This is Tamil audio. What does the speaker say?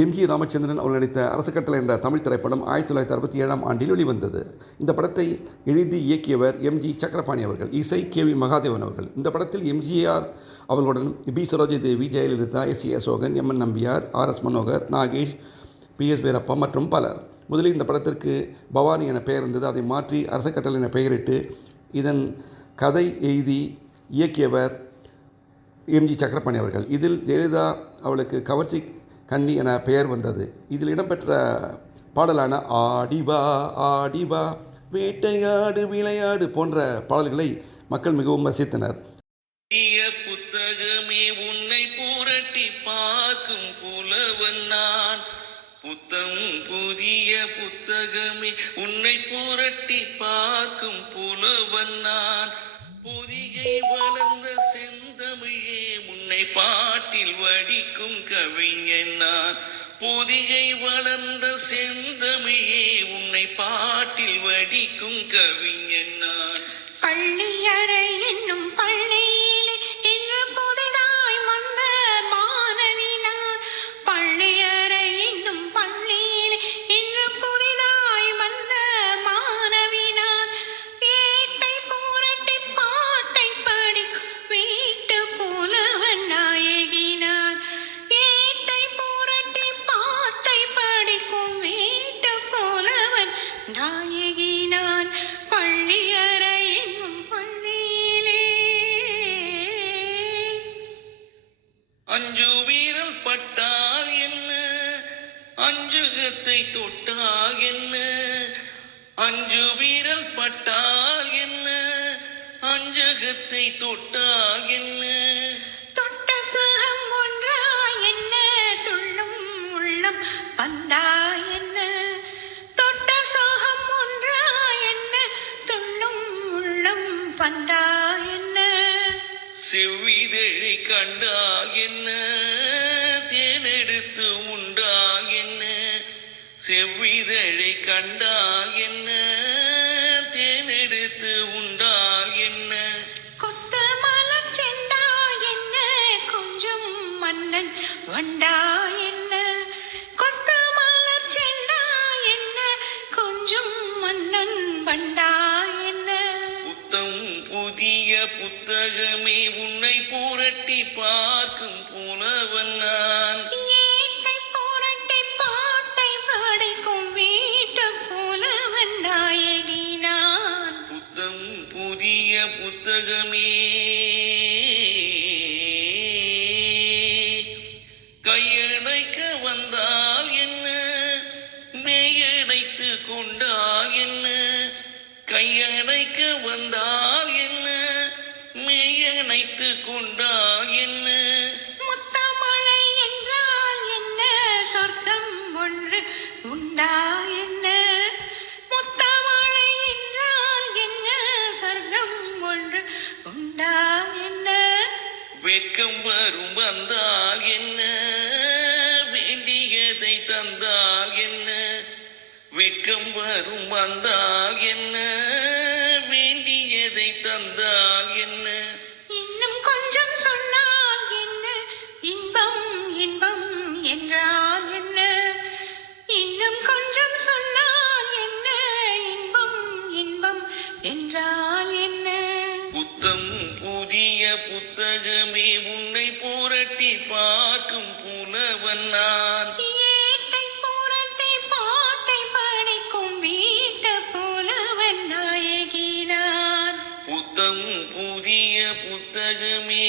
எம்.ஜி. ராமச்சந்திரன் அவர்கள் நடித்த அரசு கட்டளை என்ற தமிழ் திரைப்படம் 1967ஆம் ஆண்டில் வெளிவந்தது. இந்த படத்தை எழுதி இயக்கியவர் எம்.ஜி. சக்கரபாணி அவர்கள். இசை கே.வி. மகாதேவன் அவர்கள். இந்த படத்தில் எம்.ஜி.ஆர். அவர்களுடன் B. Sarojadevi, Jayalalithaa, S. Asokan, M. N. Nambiar, R. S. Manohar, Nagesh, P. S. Veerappa மற்றும் பலர். முதலில் இந்த படத்திற்கு பவானி என பெயர் இருந்தது. அதை மாற்றி அரசு கட்டளை என பெயரிட்டு இதன் கதை எழுதி இயக்கியவர் எம்.ஜி. சக்கரபாணி அவர்கள். இதில் ஜெயலலிதா அவளுக்கு கவர்ச்சி கன்னி என பெயர் வந்தது. இதில் இடம்பெற்ற பாடலான ஆடிவா ஆடிவா வேட்டையாடு விளையாடு போன்ற பாடல்களை மக்கள் மிகவும் ரசித்தனர். புத்தகமே உன்னை புரட்டி பார்க்கும் புலவன் நான், புத்தம் புதிய புத்தகமே உன்னை புரட்டி பார்க்கும் புலவன் நான், பொதிகை வளர்ந்த செந்தமிழே உன்னை பாட்டில் வடிக்கும் கவிஞன் நான், பொதிகை வளர்ந்த செந்தமிழே உன்னை பாட்டில் வடிக்கும் கவிஞன் நான். பள்ளியறை என்னும் பள்ளியிலே இன்று புதிதாய் வந்த மாணவி நான், பள்ளியறை என்னும் பள்ளியிலே இன்று புதிதாய் வந்த மாணவி நான், வீட்டை புரட்டி பாட்டை படிக்கும் வீட்டு புலவன் நாயகி நான், வீட்டை புரட்டி பாட்டை படிக்கும் வீட்டு புலவன் நாயகி நான், பள்ளியறை அஞ்சு வீரல் பட்டால் என்ன, அஞ்சுகத்தை தொட்டால் என்ன, அஞ்சு வீரல் பட்டால் என்ன, அஞ்சகத்தை தொட்டால் என்ன, தொட்ட சுகம் ஒன்றா என்ன, துள்ளும் உள்ளம் வந்தா என்ன, தொட்ட சுகம் ஒன்றா என்ன, துள்ளும் உள்ளம் வந்தா என்ன, செவ்விதழை கண்டால் என்ன, தேனெடுத்து உண்டால் என்ன, செவ்விதழை கண்டால் என்ன, தேனெடுத்து உண்டால் என்ன, கொத்த மலர் செண்டா என்ன, கொஞ்சம் மன்னன் வண்டா என்ன, கொத்த மலர் செண்டா என்ன, கொஞ்சம் மன்னன் வண்டா என்ன, புத்தம் புதிய புத்தகமே உன்னை புரட்டி பார்க்கும் புலவன் நான், ஏட்டை புரட்டி பாட்டை படிக்கும் வீட்டு புலவன் நாயகி நான், புத்தம் புதிய புத்தகமே கையணைக்க வந்தால் என்ன, மெய்யணைத்து கொண்டால் என்ன, கையணைக்க வந்தால் என்ன, மெய்யணைத்து கொண்டால் என்ன, முத்தமழை என்றால் என்ன, சொர்க்கம் ஒன்று உண்டா என்ன, முத்தமழை என்றால் என்ன, சொர்க்கம் ஒன்று உண்டா என்ன, வெட்கம் வரும் வந்தால் என்ன, வேண்டியதை தந்தால் என்ன, வெட்கம் வரும் வந்தால் என்ன, வேண்டியதை தந்தால் என்ன, இன்னும் கொஞ்சம் சொன்னால் என்ன, இன்பம் இன்பம் என்றால் என்ன, இன்னும் கொஞ்சம் சொன்னால் என்ன, இன்பம் இன்பம் என்றால் என்ன, புத்தம் புதிய புத்தகமே உன்னை புரட்டி பார்க்கும் புலவன் நான், ஏட்டை புரட்டி பாட்டை படிக்கும் வீட்டு புலவன் நாயகி நான், புத்தம் புதிய புத்தகமே